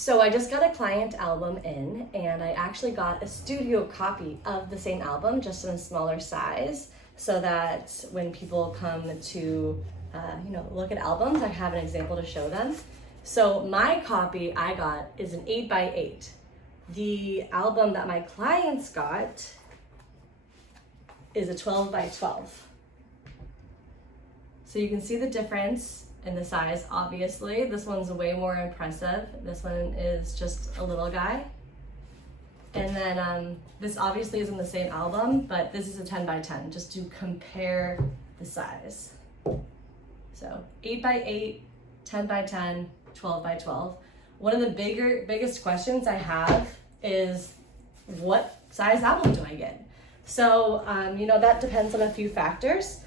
So I just got a client album in, and I actually got a studio copy of the same album, just in a smaller size, so that when people come to look at albums, I have an example to show them. So my copy I got is an 8x8. The album that my clients got is a 12x12. So you can see the difference in the size, obviously. This one's way more impressive. This one is just a little guy. And then this obviously isn't the same album, but this is a 10x10, just to compare the size. So 8x8, 10x10, 12x12. One of the biggest questions I have is, what size album do I get? So, that depends on a few factors.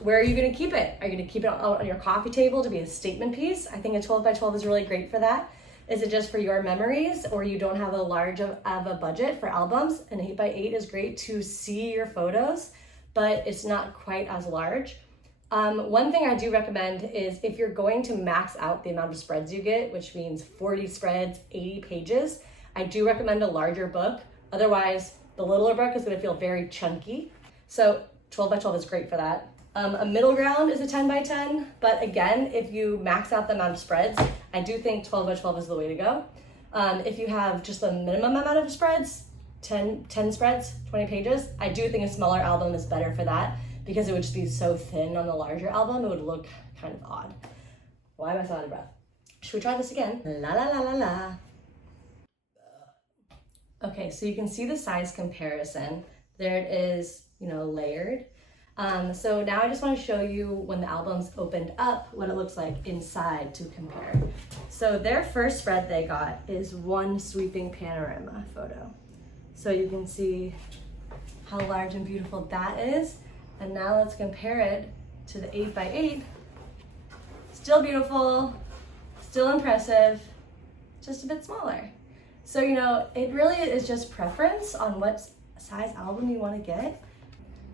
Where are you going to keep it? Are you going to keep it out on your coffee table to be a statement piece? I think a 12x12 is really great for that. Is it just for your memories, or you don't have a large of a budget for albums? An 8x8 is great to see your photos, but it's not quite as large. One thing I do recommend is, if you're going to max out the amount of spreads you get, which means 40 spreads, 80 pages, I do recommend a larger book. Otherwise, the littler book is going to feel very chunky. So 12x12 is great for that. A middle ground is a 10x10, but again, if you max out the amount of spreads, I do think 12x12 is the way to go. If you have just the minimum amount of spreads, 10 spreads, 20 pages, I do think a smaller album is better for that, because it would just be so thin on the larger album, it would look kind of odd. Why am I so out of breath? Should we try this again? La la la la la. Okay, so you can see the size comparison. There it is, layered. So now I just want to show you, when the album's opened up, what it looks like inside to compare. So their first spread they got is one sweeping panorama photo. So you can see how large and beautiful that is. And now let's compare it to the 8x8. Still beautiful, still impressive, just a bit smaller. So, it really is just preference on what size album you want to get.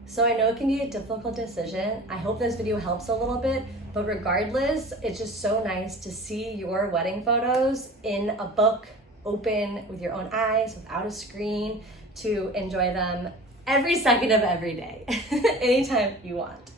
So I know it can be a difficult decision. I hope this video helps a little bit, but regardless, it's just so nice to see your wedding photos in a book, open with your own eyes, without a screen, to enjoy them every second of every day, anytime you want.